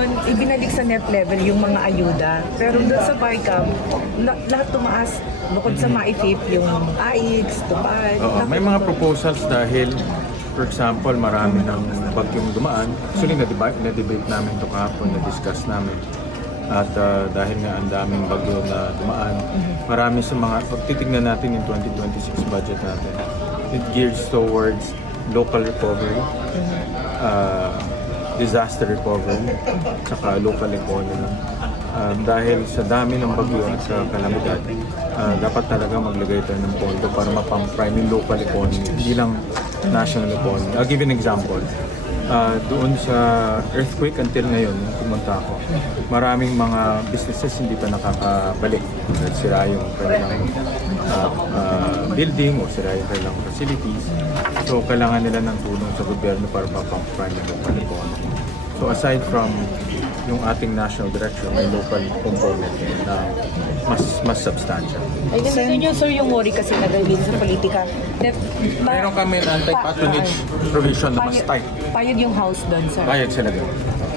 ngayon, ibinalik sa net level yung mga ayuda. Pero doon sa BICAM, lahat tumaas. Bukod sa MAIFIP, yung AIX, tupad. Oo, may mga proposals dahil, for example, marami ng bagyong dumaan. Actually, na-debate namin ito kahapon, na-discuss namin. At dahil nga ang daming bagyo na dumaan, marami sa mga, pag titignan natin yung 2026 budget natin, it gears towards local recovery, disaster recovery, saka local economy. Dahil sa dami ng bagyo at sa kalamidad, dapat talaga maglagay tayo ng pondo para mapang-prime yung local economy, hindi lang national economy. I'll give you an example. Doon sa earthquake until ngayon, nung pumunta ako, maraming mga businesses hindi pa nakakabalik. Sira yung kanilang building o sira yung kanilang facilities. So, kailangan nila ng tulong sa gobyerno para mapang-prime yung local economy. So, aside from yung ating national direction, may local component na mas substantial. Ay, ganito nyo, sir, yung worry kasi na dahil sa politika. Meron kami anti-patronage provision na mas tight. Payag yung house doon, sir. Bayad sila doon.